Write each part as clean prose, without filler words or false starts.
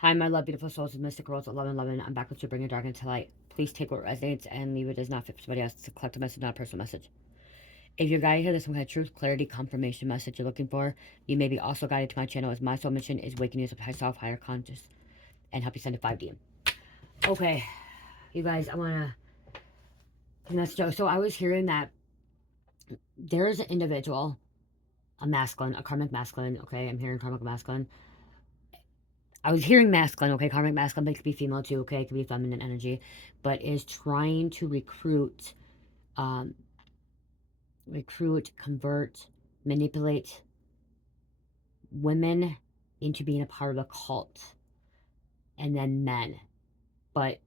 Hi, my love, beautiful souls of mystic worlds, 1111. I'm back with you, bring your dark into light. Please take what resonates and leave it as not fit for somebody else. It's a collective message, not a personal message. If you're guided here, there's some kind of truth, clarity, confirmation message you're looking for. You may be also guided to my channel as my soul mission is waking you up high self, higher conscious, and help you send a 5D. Okay, you guys, I want to message. So I was hearing that there's an individual, a masculine, a karmic masculine. Okay, I'm hearing karmic masculine. I was hearing masculine, okay, karmic masculine, but it could be female too, okay, it could be feminine energy, but is trying to um, convert, manipulate women into being a part of a cult, and then men. But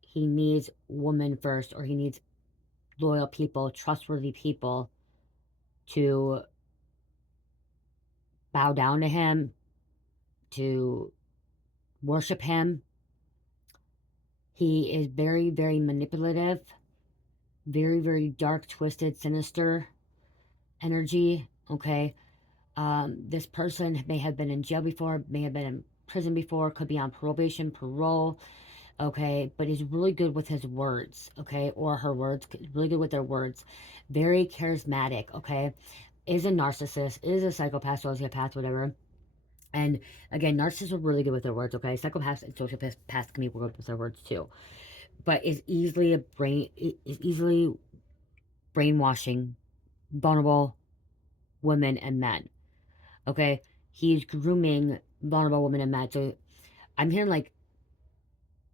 he needs women first, or he needs loyal people, trustworthy people to bow down to him, to worship him. He is very, very manipulative, very, very dark, twisted, sinister energy, okay? This person may have been in jail before, may have been in prison before, could be on probation, parole, okay, but he's really good with his words, okay, or her words, really good with their words, very charismatic, okay, is a narcissist, is a psychopath, sociopath, whatever. And again, narcissists are really good with their words, okay, psychopaths and sociopaths can be good with their words too, but is easily brainwashing vulnerable women and men. Okay, he's grooming vulnerable women and men. So I'm hearing like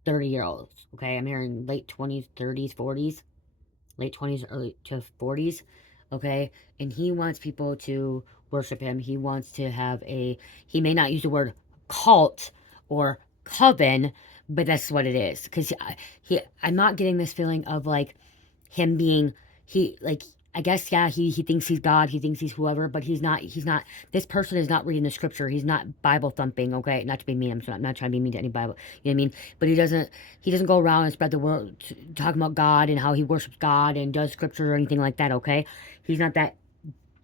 30-year-olds. Okay, I'm hearing late 20s, 30s, 40s, late 20s, early to 40s. Okay, and he wants people to worship him. He wants to have a. He may not use the word cult or coven, but that's what it is. Because I'm not getting this feeling of like him being he like I guess yeah he thinks he's God, he thinks he's whoever, but he's not this person is not reading the scripture, he's not Bible thumping, okay, not to be mean, I'm not trying to be mean to any Bible, you know what I mean, but he doesn't go around and spread the word talking about God and how he worships God and does scripture or anything like that, okay, he's not that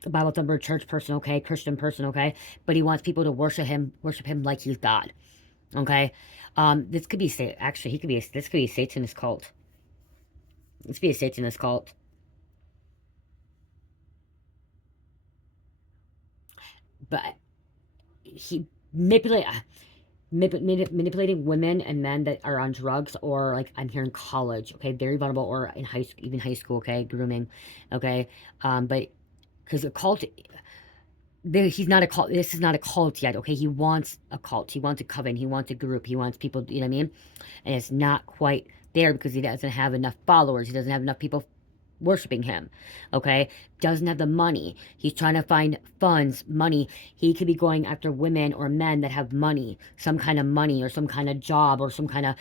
Bible thumper church person, okay, Christian person, okay, but he wants people to worship him like he's God, okay. This could be actually this could be a Satanist cult. This could be a Satanist cult. But he manipulating women and men that are on drugs, or like I'm here in college, okay, very vulnerable, or in high school, even high school, okay, grooming, okay, but because a cult, he's not a cult. This is not a cult yet, okay. He wants a cult. He wants a coven. He wants a group. He wants people. You know what I mean? And it's not quite there because he doesn't have enough followers. He doesn't have enough people worshiping him, okay, doesn't have the money. He's trying to find funds, money. He could be going after women or men that have money, some kind of money or some kind of job or some kind of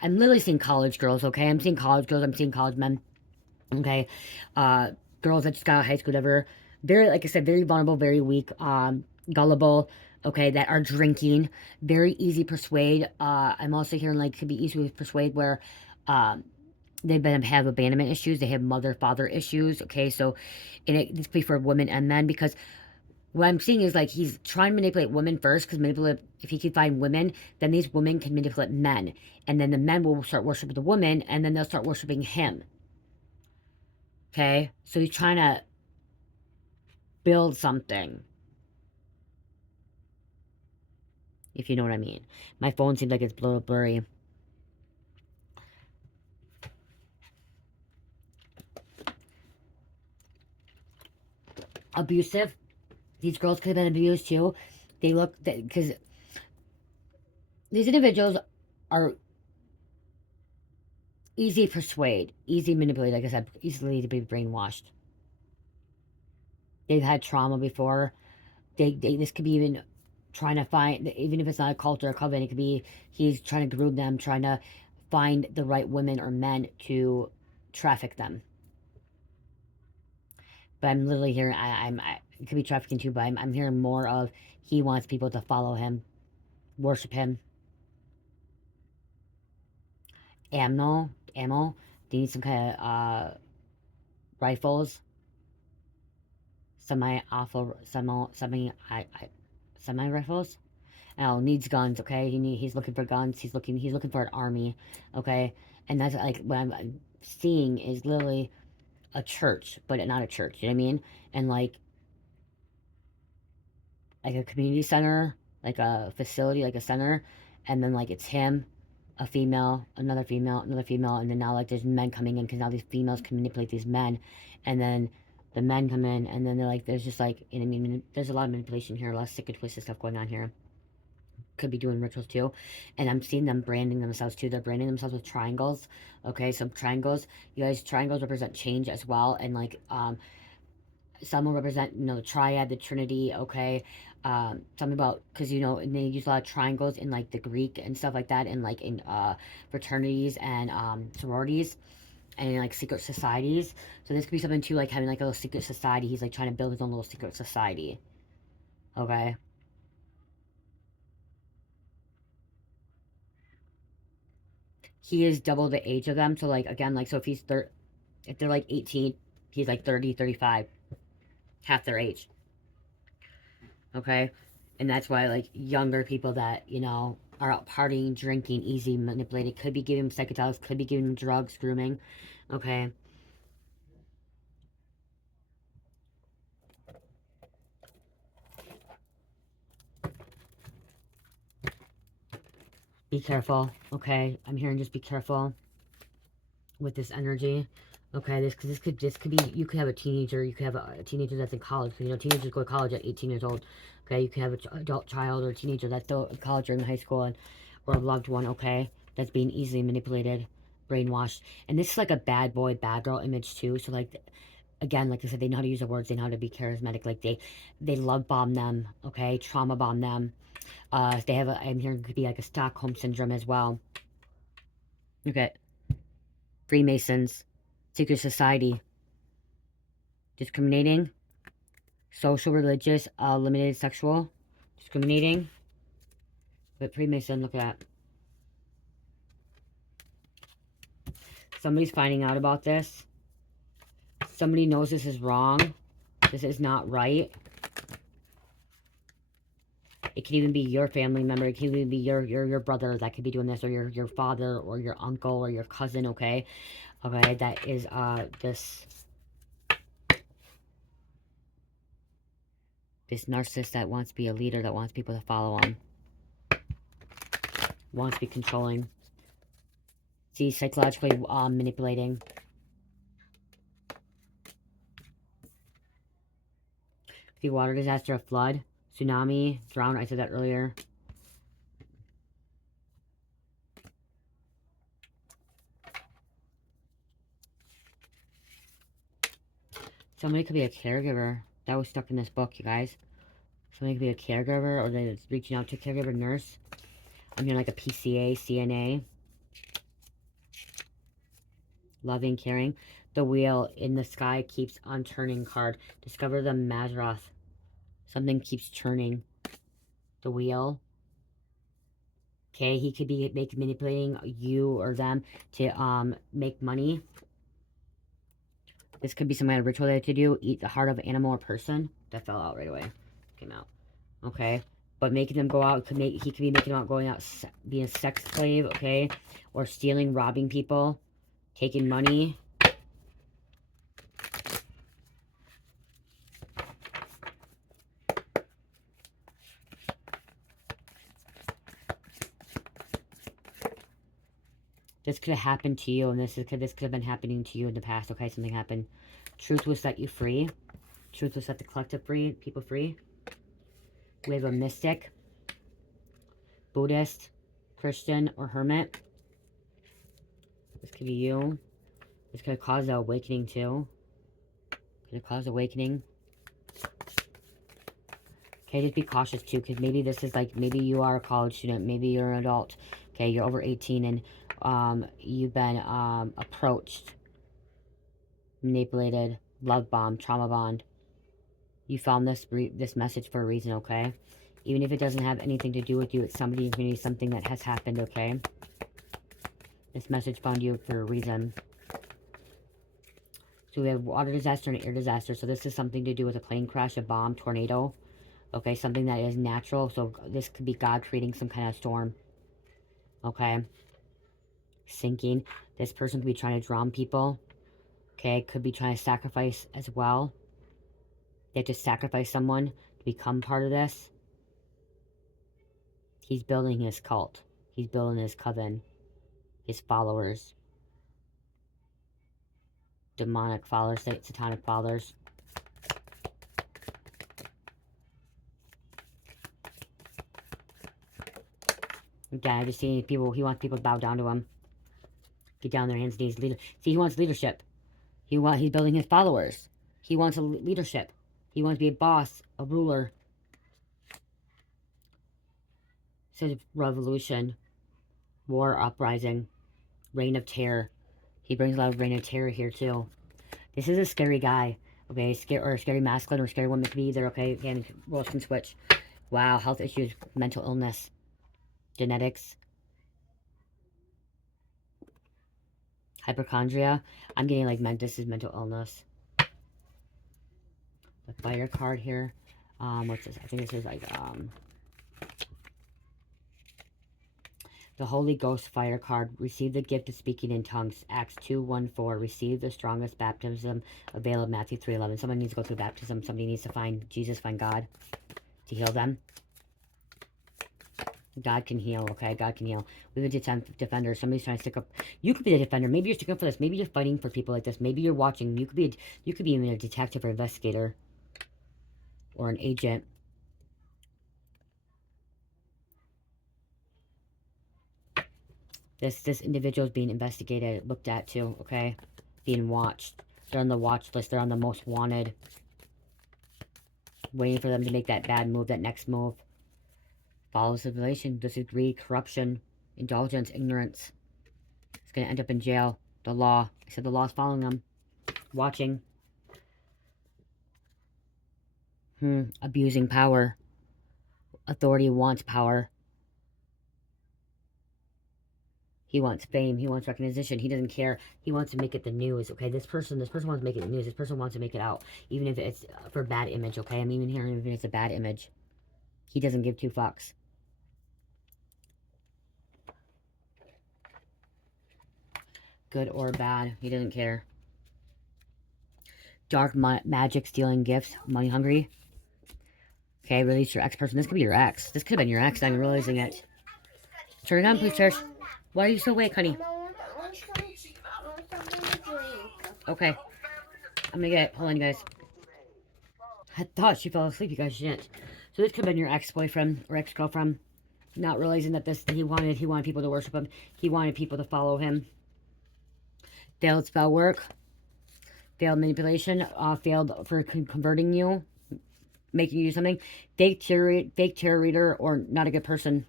I'm literally seeing college girls, okay, I'm seeing college girls, I'm seeing college men, okay, uh girls that just got out of high school, whatever, very, like I said, very vulnerable, very weak, gullible, okay, that are drinking, very easy persuade. I'm also hearing like could be easy to persuade where um have abandonment issues, they have mother father issues, okay, so this could be for women and men, because what I'm seeing is like he's trying to manipulate women first, because manipulate, if he can find women, then these women can manipulate men, and then the men will start worshiping the woman, and then they'll start worshiping him, okay, so he's trying to build something, if you know what I mean. My phone seems like it's a little blurry. Abusive, these girls could have been abused too. They look, because these individuals are easy to persuade, easy to manipulate, like I said, easily to be brainwashed. They've had trauma before. This could be even trying to find, even if it's not a cult or a coven, it could be he's trying to groom them, trying to find the right women or men to traffic them. But I'm literally hearing, it could be trafficking too, but I'm hearing more of he wants people to follow him, worship him. Ammo. They need some kind of rifles, semi-awful, semi rifles. Oh, needs guns, okay? He's looking for guns. He's looking for an army, okay? And that's like what I'm seeing is literally a church, but not a church. You know what I mean? And like a community center, like a facility, like a center, and then like it's him, a female, another female, and then now like there's men coming in because now these females can manipulate these men, and then the men come in, and then they're like, there's just like, you know what I mean, there's a lot of manipulation here, a lot of sick and twisted stuff going on here. Could be doing rituals too, and I'm seeing them branding themselves too. They're branding themselves with triangles. Okay, so triangles, you guys, triangles represent change as well, and like some will represent, the triad, the trinity, okay? Something about, because, and they use a lot of triangles in, like, the Greek and stuff like that, and, like, in fraternities and sororities and, like, secret societies. So this could be something, too, like, having, like, a little secret society. He's, like, trying to build his own little secret society, okay? He is double the age of them, so, like, again, like, so if they're, like, 18, he's, like, 30, 35, half their age. Okay, and that's why like younger people that are out partying, drinking, easy manipulated, could be giving them psychedelics, could be giving them drugs, grooming. Okay, be careful. Okay, I'm hearing just be careful with this energy. Okay, this could be, you could have a teenager, you could have a teenager that's in college, because teenagers go to college at 18 years old. Okay, you could have an adult child or a teenager that's still in college or in high school, or a loved one, okay, that's being easily manipulated, brainwashed. And this is like a bad boy, bad girl image too. So like, again, like I said, they know how to use the words, they know how to be charismatic. Like they love bomb them, okay, trauma bomb them. They have I'm hearing it could be like a Stockholm syndrome as well. Okay, Freemasons, secret society, discriminating, social, religious, limited, sexual, discriminating. But Freemason, look at that. Somebody's finding out about this. Somebody knows this is wrong. This is not right. It could even be your family member. It could even be your brother that could be doing this, or your father, or your uncle, or your cousin, okay? Okay, that is, this narcissist that wants to be a leader, that wants people to follow him. Wants to be controlling. See, psychologically manipulating. See, water disaster, a flood, tsunami, drown, I said that earlier. Somebody could be a caregiver. That was stuck in this book, you guys. Somebody could be a caregiver, or they're reaching out to a caregiver, nurse. I'm hearing like a PCA, CNA. Loving, caring. The wheel in the sky keeps on turning card. Discover the Mazroth. Something keeps turning. The wheel. Okay, he could be manipulating you or them to make money. This could be some kind of ritual they have to do. Eat the heart of an animal or person. That fell out right away. Came out. Okay. But making them go out, he could be making them out, going out, being a sex slave, okay? Or stealing, robbing people, taking money. This could have happened to you, and this could have been happening to you in the past, okay? Something happened. Truth will set you free. Truth will set the collective free, people free. We have a mystic, Buddhist, Christian, or hermit. This could be you. This could have caused an awakening too. Could have caused awakening. Okay, just be cautious too, because maybe this is like, maybe you are a college student, maybe you're an adult. Okay, you're over 18 and you've been approached, manipulated, love bombed, trauma bombed. You found this message for a reason, okay? Even if it doesn't have anything to do with you, it's somebody in your community, something that has happened, okay? This message found you for a reason. So we have water disaster and air disaster. So this is something to do with a plane crash, a bomb, tornado. Okay, something that is natural. So this could be God creating some kind of storm. Okay. Sinking. This person could be trying to drown people. Okay, could be trying to sacrifice as well. They have to sacrifice someone to become part of this. He's building his cult. He's building his coven. His followers. Demonic followers, satanic followers. Again, I just see people, he wants people to bow down to him. Get down on their hands and knees. See, he wants leadership. He's building his followers. He wants a leadership. He wants to be a boss, a ruler. Says revolution, war, uprising, reign of terror. He brings a lot of reign of terror here too. This is a scary guy. Okay, or a scary masculine or scary woman could be either. Okay, again, roles can switch. Wow, health issues, mental illness, genetics, hypochondria. I'm getting like this is mental illness. The fire card here. What's this? I think this is like the Holy Ghost fire card. Receive the gift of speaking in tongues. Acts 2:1-4. Receive the strongest baptism available. Matthew 3:11. Someone needs to go through baptism. Somebody needs to find Jesus, find God to heal them. God can heal, okay? God can heal. We have a defender. Somebody's trying to stick up. You could be the defender. Maybe you're sticking up for this. Maybe you're fighting for people like this. Maybe you're watching. You could be even a detective or investigator or an agent. This individual is being investigated, looked at too, okay? Being watched. They're on the watch list. They're on the most wanted. Waiting for them to make that bad move, that next move. Follow civilization, disagree, corruption, indulgence, ignorance. It's going to end up in jail. The law. I said the law's following them. Watching. Abusing power. Authority wants power. He wants fame. He wants recognition. He doesn't care. He wants to make it the news, okay? This person wants to make it the news. This person wants to make it out. Even if it's for bad image, okay? I'm even hearing even if it's a bad image. He doesn't give two fucks. Good or bad. He doesn't care. Dark magic, stealing gifts, money hungry. Okay, release your ex person. This could be your ex. This could have been your ex. I'm realizing it. Turn it on, please, Church. Why are you so awake, honey? Okay. I'm gonna get it. Hold on, you guys. I thought she fell asleep. You guys didn't. So this could have been your ex-boyfriend or ex-girlfriend. Not realizing that he wanted people to worship him. He wanted people to follow him. Failed spell work. Failed manipulation. Failed for converting you. Making you do something. Fake tarot reader or not a good person.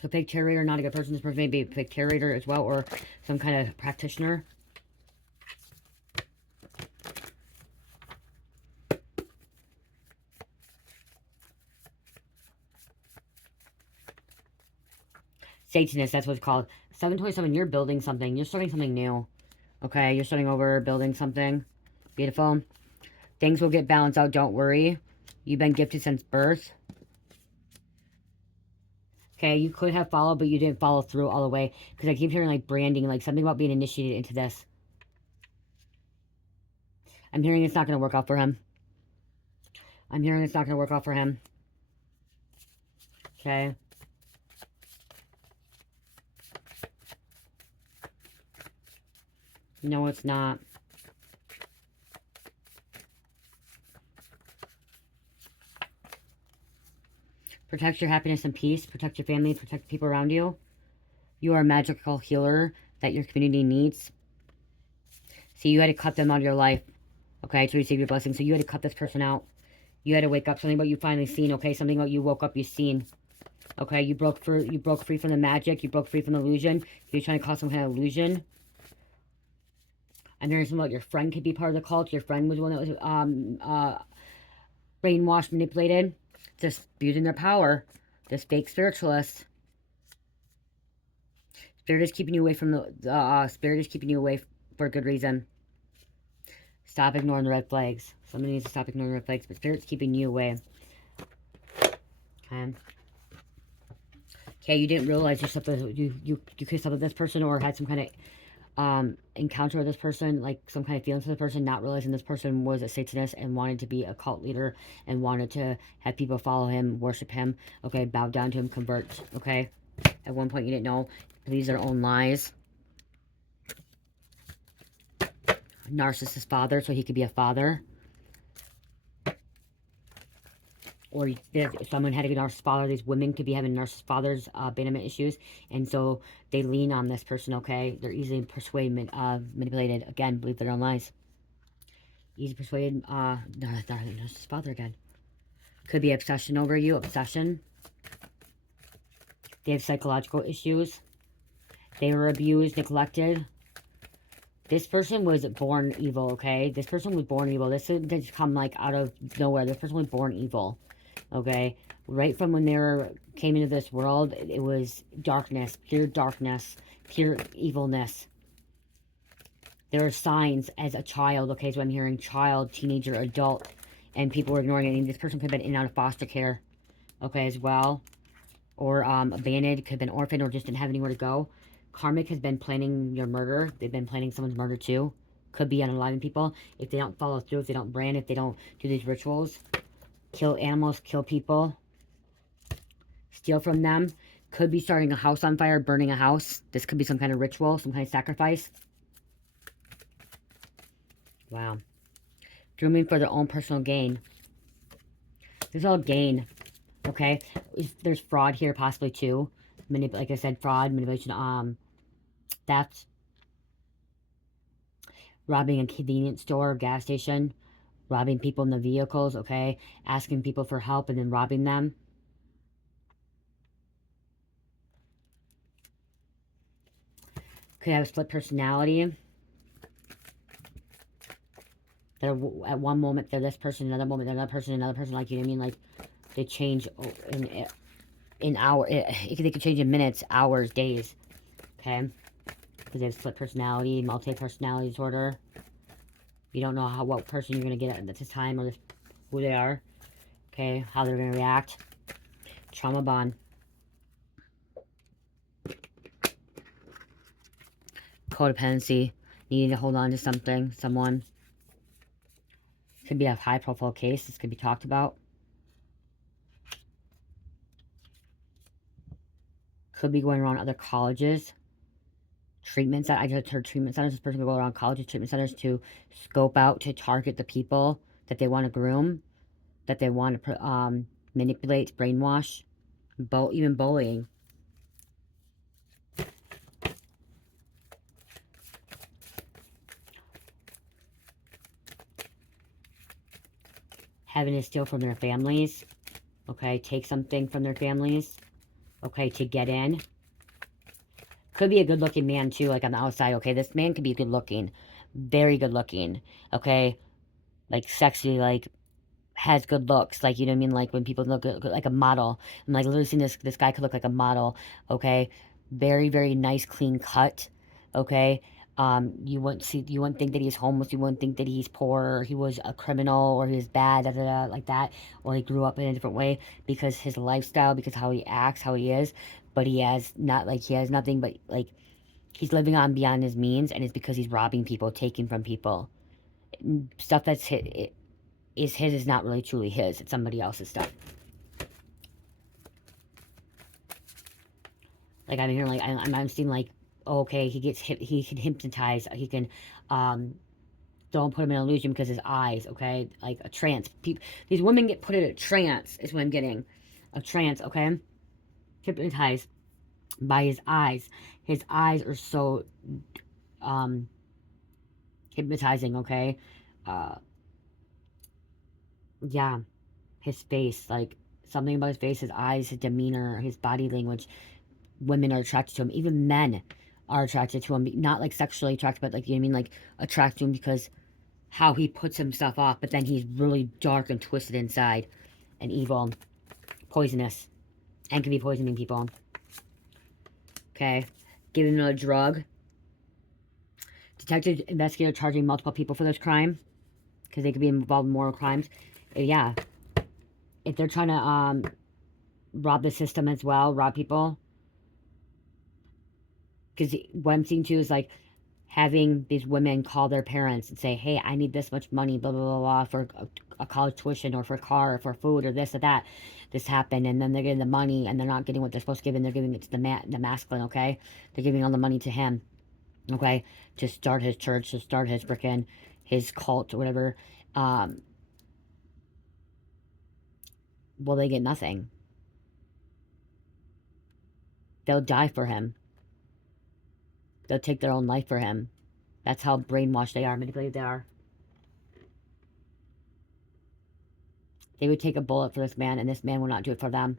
So fake tarot reader, not a good person. This person may be a fake tarot reader as well, or some kind of practitioner. Satanist, that's what it's called. 727, you're building something. You're starting something new. Okay, you're starting over, building something. Beautiful. Things will get balanced out, don't worry. You've been gifted since birth. Okay, you could have followed, but you didn't follow through all the way. Because I keep hearing, like, branding, like, something about being initiated into this. I'm hearing it's not going to work out for him. I'm hearing it's not going to work out for him. Okay. No, it's not. Protect your happiness and peace. Protect your family. Protect the people around you. You are a magical healer that your community needs. See, you had to cut them out of your life. Okay, to receive your blessing. So you had to cut this person out. You had to wake up. Something about you finally seen. Okay, something about you woke up. You seen. Okay, you broke free from the magic. You broke free from the illusion. You're trying to cause some kind of illusion. I'm hearing something about your friend could be part of the cult. Your friend was one that was brainwashed, manipulated. Just abusing their power. This fake spiritualist. Spirit is keeping you away from the spirit is keeping you away for a good reason. Stop ignoring the red flags. Somebody needs to stop ignoring the red flags, but spirit's keeping you away. Okay. Okay, you didn't realize you kissed up with this person or had some kind of encounter with this person, like some kind of feelings for this person, not realizing this person was a Satanist and wanted to be a cult leader and wanted to have people follow him, worship him, okay, bow down to him, convert, okay? At one point you didn't know, believes their own lies. Narcissist father, so he could be a father. Or if someone had a narcissist father, these women could be having narcissist fathers, abandonment issues, and so they lean on this person, okay? They're easily persuaded, manipulated. Again, believe their own lies. Easy persuaded, narcissist father again. Could be obsession over you, obsession. They have psychological issues. They were abused, neglected. This person was born evil, okay? This person was born evil. This didn't just come, like, out of nowhere. This person was born evil, okay? Right from when came into this world, it was darkness, pure evilness. There are signs as a child, okay? So I'm hearing child, teenager, adult, and people were ignoring it. And this person could have been in and out of foster care, okay, as well. Or abandoned, could have been orphaned, or just didn't have anywhere to go. Karmic has been planning your murder. They've been planning someone's murder too. Could be unaliving people. If they don't follow through, if they don't brand, if they don't do these rituals. Kill animals, kill people. Steal from them. Could be starting a house on fire, burning a house. This could be some kind of ritual, some kind of sacrifice. Wow. Grooming for their own personal gain. This is all gain. Okay? There's fraud here possibly too. Like I said, fraud, manipulation, theft. Robbing a convenience store, gas station. Robbing people in the vehicles, okay? Asking people for help and then robbing them. Could have a split personality. They're at one moment they're this person, another moment they're another person, like, you know what I mean? Like, they change in hours. They could change in minutes, hours, days. Okay? Because they have split personality, multi-personality disorder. You don't know what person you're going to get at this time or who they are. Okay? How they're going to react. Trauma bond. Codependency. Needing to hold on to something, someone. Could be a high-profile case. This could be talked about. Could be going around other colleges. Treatment centers. I just heard treatment centers. This person could go around colleges, treatment centers to scope out, to target the people that they want to groom, that they want to manipulate, brainwash, even bullying. Having to steal from their families. Okay, take something from their families. Okay, to get in. Could be a good-looking man, too, like on the outside. Okay, this man could be good-looking. Very good-looking. Okay, like sexy, like has good looks. Like, you know what I mean? Like when people look like a model. I'm like literally seeing this guy could look like a model. Okay, very, very nice, clean cut. Okay. You wouldn't think that he's homeless. You wouldn't think that he's poor, or he was a criminal, or he was bad, like that, or he grew up in a different way because his lifestyle, because how he acts, how he is. But he has nothing, but like he's living on beyond his means, and it's because he's robbing people, taking from people, stuff that's his is not really truly his. It's somebody else's stuff. Like I'm hearing, like I'm seeing, like, okay, he can hypnotize. He can, don't put him in an illusion because his eyes. Okay, like a trance. These women get put in a trance. Is what I'm getting, a trance. Okay, hypnotized by his eyes. His eyes are so hypnotizing. Okay, yeah, his face, like something about his face, his eyes, his demeanor, his body language. Women are attracted to him. Even men are attracted to him. Not like sexually attracted, but like, you know what I mean? Like attracted to him because how he puts himself off. But then he's really dark and twisted inside and evil, poisonous, and can be poisoning people. Okay. Giving them a drug. Detective investigator charging multiple people for this crime because they could be involved in moral crimes. Yeah. If they're trying to rob the system as well, rob people. Because what I'm seeing too is like having these women call their parents and say, hey, I need this much money, blah, blah, blah, blah, for a college tuition or for a car or for food or this or that. This happened. And then they're getting the money and they're not getting what they're supposed to give, and they're giving it to the masculine, okay? They're giving all the money to him, okay? To start his church, to start his freaking, his cult or whatever. Well, they get nothing. They'll die for him. They'll take their own life for him. That's how brainwashed they are, manipulated they are. They would take a bullet for this man, and this man will not do it for them.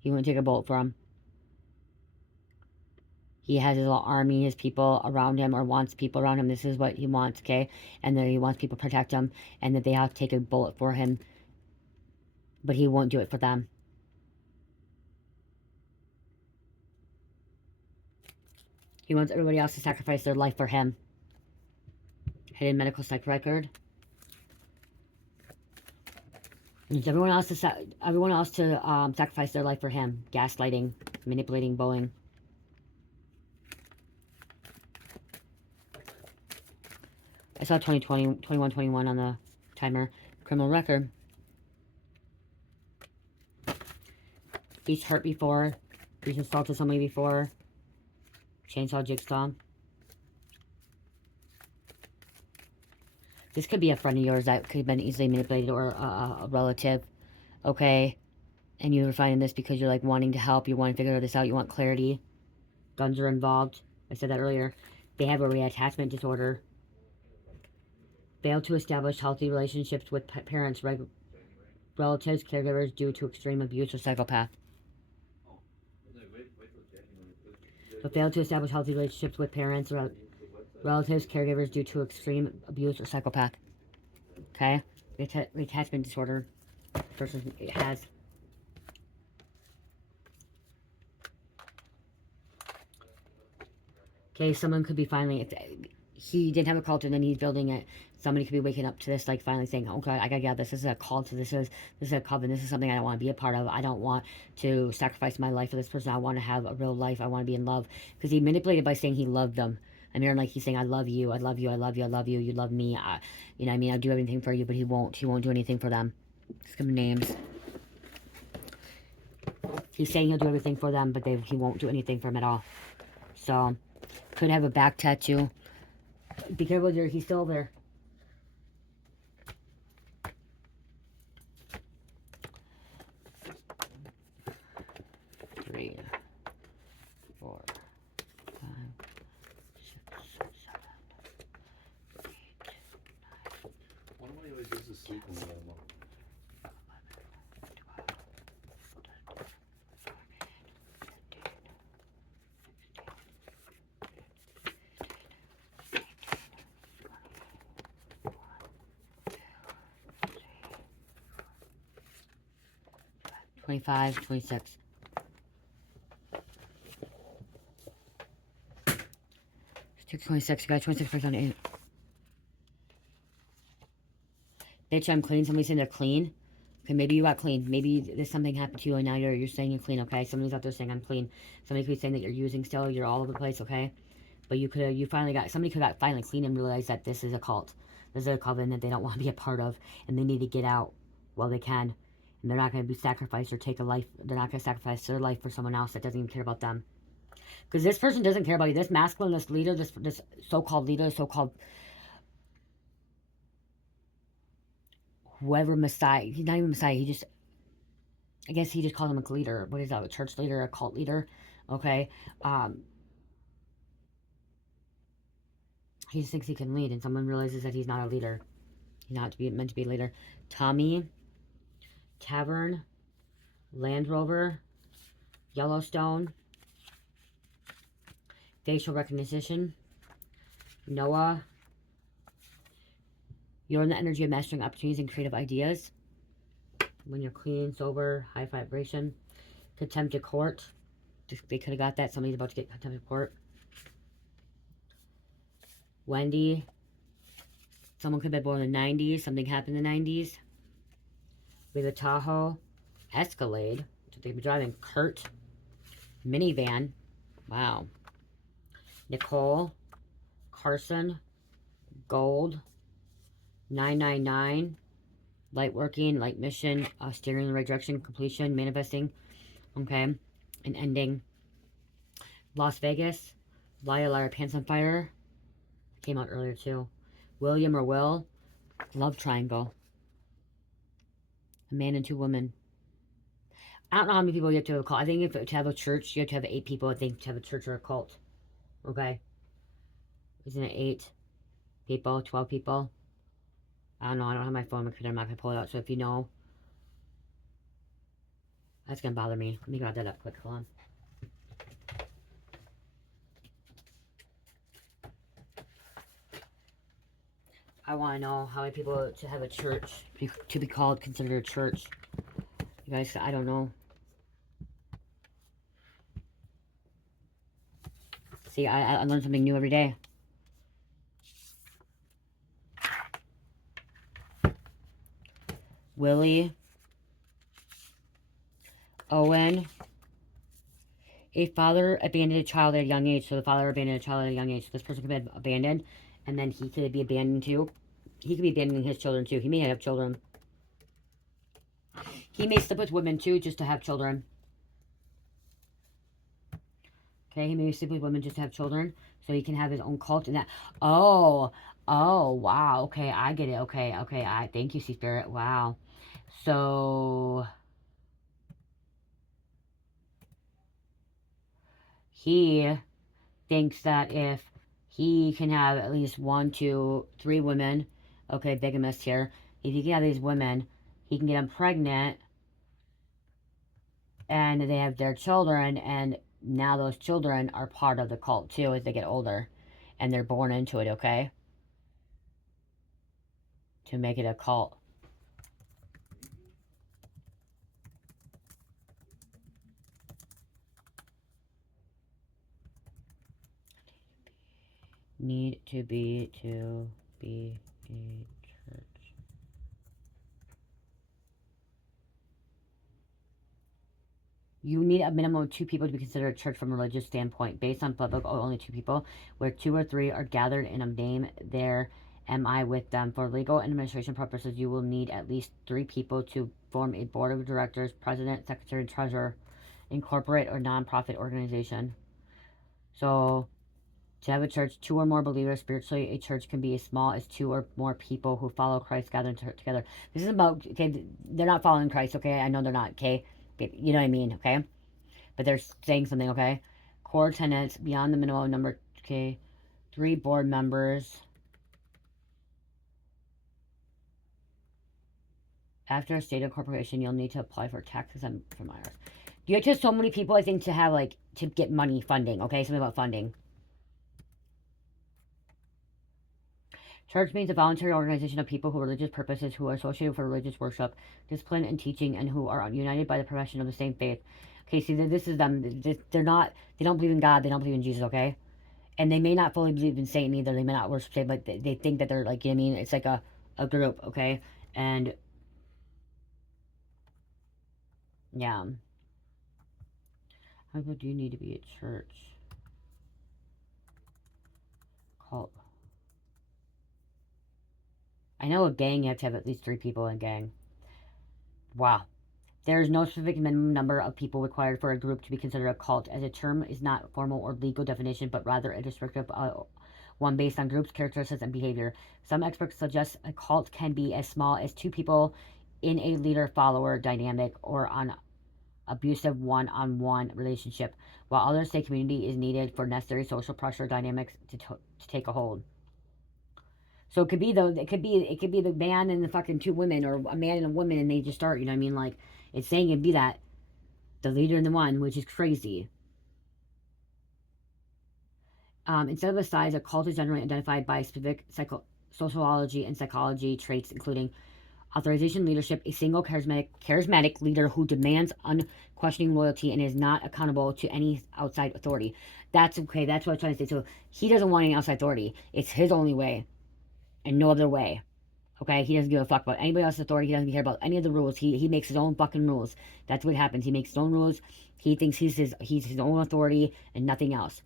He wouldn't take a bullet for him. He has his little army, his people around him, or wants people around him. This is what he wants, okay? And then he wants people to protect him, and that they have to take a bullet for him, but he won't do it for them. He wants everybody else to sacrifice their life for him. Hidden medical psych record. He needs everyone else to sacrifice their life for him. Gaslighting, manipulating, bullying. I saw 2020, 21, 21 on the timer. Criminal record. He's hurt before. He's assaulted somebody before. Chainsaw, jigsaw. This could be a friend of yours that could have been easily manipulated, or a relative, okay? And you were finding this because you're like wanting to help, you want to figure this out, you want clarity. Guns are involved. I said that earlier. They have a reattachment disorder. Fail to establish healthy relationships with parents, relatives, caregivers due to extreme abuse or psychopath. So fail to establish healthy relationships with parents, relatives, caregivers due to extreme abuse or psychopath. Okay? Reattachment disorder. Person has. Okay, someone could be finally, if he didn't have a cult and then he's building it, somebody could be waking up to this, like finally saying, oh God, I gotta get out of this. This is a cult. This is a coven. This is something I don't want to be a part of. I don't want to sacrifice my life for this person. I want to have a real life. I want to be in love. Because he manipulated by saying he loved them. I'm hearing like he's saying, I love you, I love you, I love you, I love you, you love me. You know what I mean? I'll do everything for you, but he won't do anything for them. Let's give him names. He's saying he'll do everything for them, but he won't do anything for them at all. So, could have a back tattoo. Be careful, he's still there. Three, 4, 5, 6, 7, 8, 9. Why do I always get to sleep when I'm alone? 25, 26. Take 26, you got 26% on 8. Bitch, I'm clean. Somebody's saying they're clean. Okay, maybe you got clean. Maybe there's something happened to you and now you're saying you're clean, okay? Somebody's out there saying I'm clean. Somebody could be saying that you're using still, you're all over the place, okay? But you finally got, somebody could have finally clean and realize that this is a cult. This is a coven that they don't want to be a part of, and they need to get out while they can. And they're not going to be sacrificed or take a life. They're not going to sacrifice their life for someone else that doesn't even care about them. Because this person doesn't care about you. This masculine, this leader, this so-called leader, so-called whoever Messiah. He's not even Messiah. He just, I guess he just called him a leader. What is that? A church leader, a cult leader? Okay. He just thinks he can lead, and someone realizes that he's not a leader. He's not meant to be a leader. Tommy, Tavern, Land Rover, Yellowstone, facial recognition, Noah. You're in the energy of mastering opportunities and creative ideas. When you're clean, sober, high vibration. Contempt of court. They could have got that. Somebody's about to get contempt of court. Wendy. Someone could have been born in the 90s. Something happened in the 90s. We have a Tahoe Escalade, which they be driving. Kurt minivan. Wow. Nicole Carson Gold 999. Light working, light mission, steering in the right direction, completion, manifesting. Okay. And ending. Las Vegas. Liar Liar Pants on Fire. Came out earlier too. William or Will. Love Triangle. A man and two women. I don't know how many people you have to have a cult. I think if to have a church, you have to have 8 people. I think to have a church or a cult. Okay. Isn't it 8 people, 12 people? I don't know. I don't have my phone on my computer. I'm not gonna pull it out. So if you know, that's gonna bother me. Let me grab that up quick. Hold on. I want to know how many people to have a church to be called considered a church. You guys, I don't know. See, I learn something new every day. Willie, Owen, a father abandoned a child at a young age. So the father abandoned a child at a young age. So this person could be abandoned, and then he could be abandoned too. He could be abandoning his children too. He may have children. He may sleep with women too, just to have children. Okay, he may sleep with women just to have children, so he can have his own cult and that. Oh, oh, wow. Okay, I get it. Okay, okay. I thank you, Sea Spirit. Wow. So he thinks that if he can have at least 1, 2, 3 women, okay, bigamist here. If he can have these women, he can get them pregnant, and they have their children, and now those children are part of the cult too as they get older, and they're born into it. Okay, to make it a cult. Need to be a church. You need a minimum of 2 people to be considered a church from a religious standpoint. Based on biblical, only 2 people. Where 2 or 3 are gathered in a name, there am I with them. For legal and administration purposes, you will need at least 3 people to form a board of directors, president, secretary, treasurer, in corporate or non-profit organization. So to have a church, 2 or more believers spiritually. A church can be as small as 2 or more people who follow Christ gathered together. This is about, okay, they're not following Christ, okay? I know they're not, okay? You know what I mean, okay? But they're saying something, okay? Core tenants beyond the minimum number, okay? 3 board members. After a state incorporation, you'll need to apply for taxes from IRS. You have to have so many people, I think, to have, like, to get money funding, okay? Something about funding. Church means a voluntary organization of people who religious purposes, who are associated for religious worship, discipline, and teaching, and who are united by the profession of the same faith. Okay, see, this is them. They're not. They don't believe in God. They don't believe in Jesus. Okay, and they may not fully believe in Satan either. They may not worship Satan, but they think that they're like. You know what I mean, it's like a group. Okay, and yeah. How do you need to be at church? Cult. I know a gang. You have to have at least 3 people in a gang. Wow. There is no specific minimum number of people required for a group to be considered a cult, as a term is not a formal or legal definition, but rather a descriptive one based on groups, characteristics, and behavior. Some experts suggest a cult can be as small as 2 people in a leader-follower dynamic or an abusive one-on-one relationship, while others say community is needed for necessary social pressure dynamics to take a hold. So it could be the man and the fucking 2 women, or a man and a woman, and they just start. You know what I mean? Like, it's saying it'd be that the leader and the one, which is crazy. Instead of a size, a cult is generally identified by specific sociology and psychology traits, including authorization, leadership, a single charismatic leader who demands unquestioning loyalty and is not accountable to any outside authority. That's okay. That's what I'm trying to say. So he doesn't want any outside authority. It's his only way and no other way. Okay, he doesn't give a fuck about anybody else's authority. He doesn't care about any of the rules. He makes his own fucking rules. That's what happens. He makes his own rules. He thinks he's his own authority and nothing else.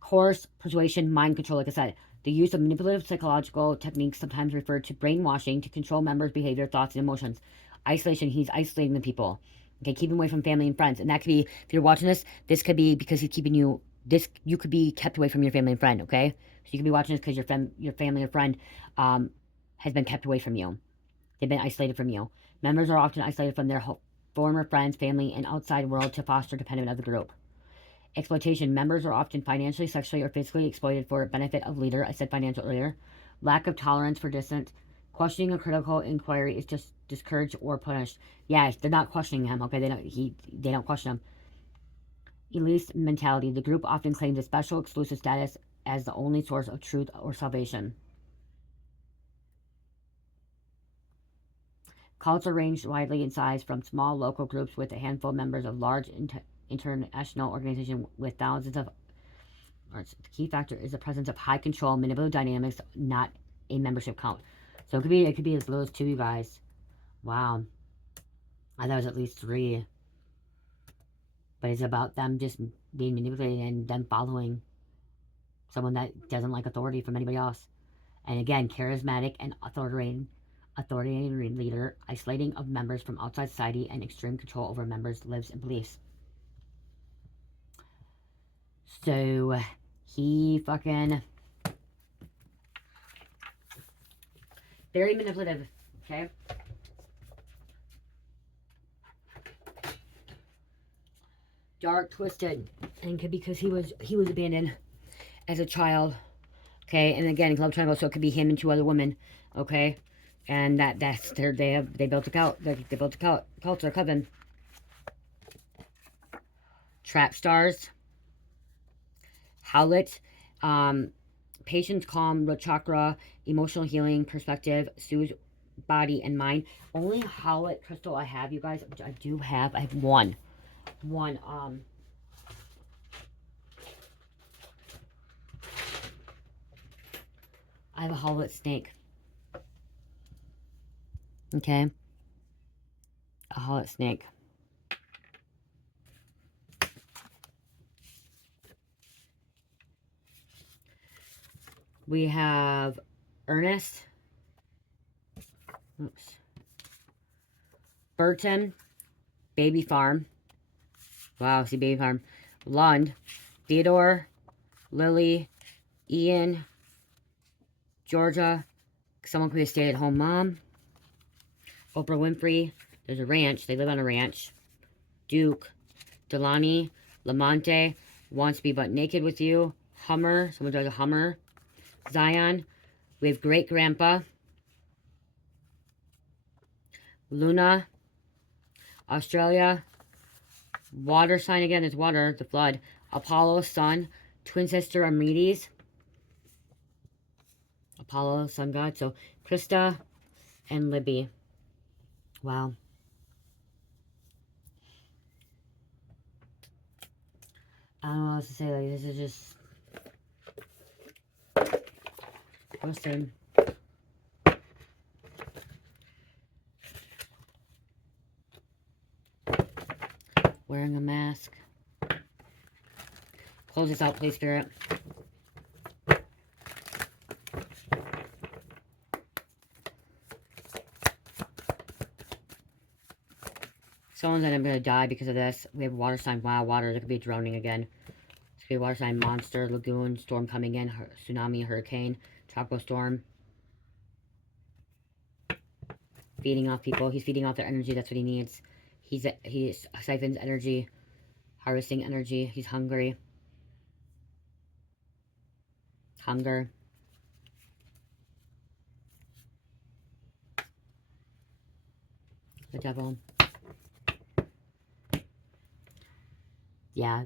Coerce, persuasion, mind control. Like I said, the use of manipulative psychological techniques, sometimes referred to brainwashing, to control members' behavior, thoughts, and emotions. Isolation. He's isolating the people. Okay, keeping away from family and friends. And that could be, if you're watching this, this could be because he's keeping you. This you could be kept away from your family and friend. Okay, so you could be watching this because your family or friend um, has been kept away from you. They've been isolated from you. Members are often isolated from their former friends, family, and outside world to foster dependence of the group. Exploitation. Members are often financially, sexually, or physically exploited for benefit of leader. I said financial earlier. Lack of tolerance for dissent. Questioning a critical inquiry is just discouraged or punished. Yeah, they're not questioning him. Okay, they don't question him. Elitist mentality. The group often claims a special, exclusive status as the only source of truth or salvation. Cults are ranged widely in size, from small local groups with a handful of members of large international organizations with thousands of. The key factor is the presence of high control, manipulative dynamics, not a membership count. So it could be as low as 2, you guys. Wow, I thought it was at least 3, but it's about them just being manipulated and them following someone that doesn't like authority from anybody else. And again, charismatic and authoritarian leader, isolating of members from outside society, and extreme control over members' lives and beliefs. So he fucking very manipulative. Okay. Dark, twisted, and because he was abandoned as a child. Okay, and again, Club Triangle, so it could be him and 2 other women. Okay, and that's they built a cult. They built a cult or coven. Trap stars, Howlet, um, patience, calm, root chakra, emotional healing, perspective, soothes body and mind. Only Howlet crystal I have, you guys. I do have. I have one. I have a Howlet snake. Okay, a Howlet snake. We have Ernest. Oops. Burton. Baby Farm. Wow, see Baby Farm. Lund. Theodore. Lily. Ian. Georgia. Someone could be a stay-at-home mom. Oprah Winfrey. There's a ranch. They live on a ranch. Duke. Delani. Lamonte. Wants to be butt naked with you. Hummer. Someone drives a Hummer. Zion. We have Great Grandpa. Luna. Australia. Water sign again. There's water. The flood. Apollo. Sun. Twin sister Amrides. Apollo. Sun god. So Krista and Libby. Wow. I don't know what else to say. Like, this is just. Listen. Wearing a mask. Close this out, please, Spirit. Someone said I'm going to die because of this. We have water sign. Wow, water. There could be drowning again. There could be water sign. Monster, lagoon, storm coming in, tsunami, hurricane, tropical storm. Feeding off people. He's feeding off their energy. That's what he needs. He siphons energy, harvesting energy. He's hungry. Hunger. The devil. Yeah.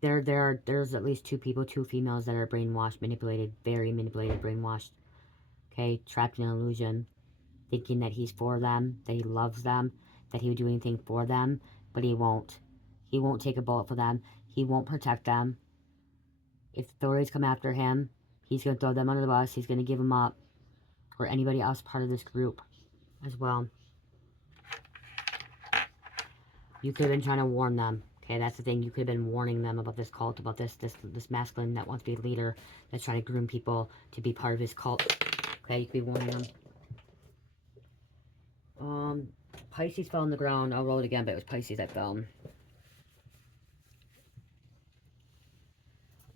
There's at least 2 people, 2 females that are brainwashed, manipulated, very manipulated, brainwashed. Okay, trapped in an illusion, thinking that he's for them, that he loves them, that he would do anything for them, but he won't. He won't take a bullet for them. He won't protect them. If the authorities come after him, he's going to throw them under the bus. He's going to give them up. or anybody else part of this group as well. You could have been trying to warn them. Okay, that's the thing. You could have been warning them about this cult, about this masculine that wants to be a leader, that's trying to groom people to be part of his cult. Okay, you could be warning them. Pisces fell on the ground. I'll roll it again, but it was Pisces that fell.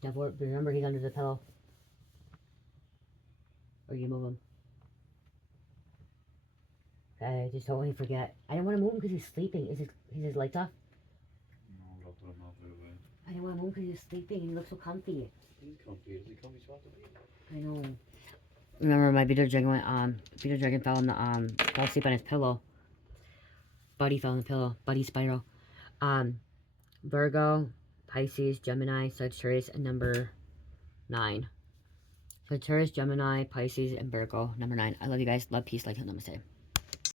Devil, remember he's under the pillow. Or you move him. Okay, just don't let me forget. I didn't want to move him because he's sleeping. Is his lights off? No, I'll put him out right away. I didn't want to move him because he's sleeping and he looks so comfy. He's comfy. Is he comfy spot to be? I know. Remember my beetle dragon went, beetle dragon fell on the, fell asleep on his pillow. Buddy fell on the pillow. Buddy spiral. Virgo, Pisces, Gemini, Sagittarius, and number 9. Sagittarius, Gemini, Pisces, and Virgo, number 9. I love you guys. Love, peace, light, and namaste.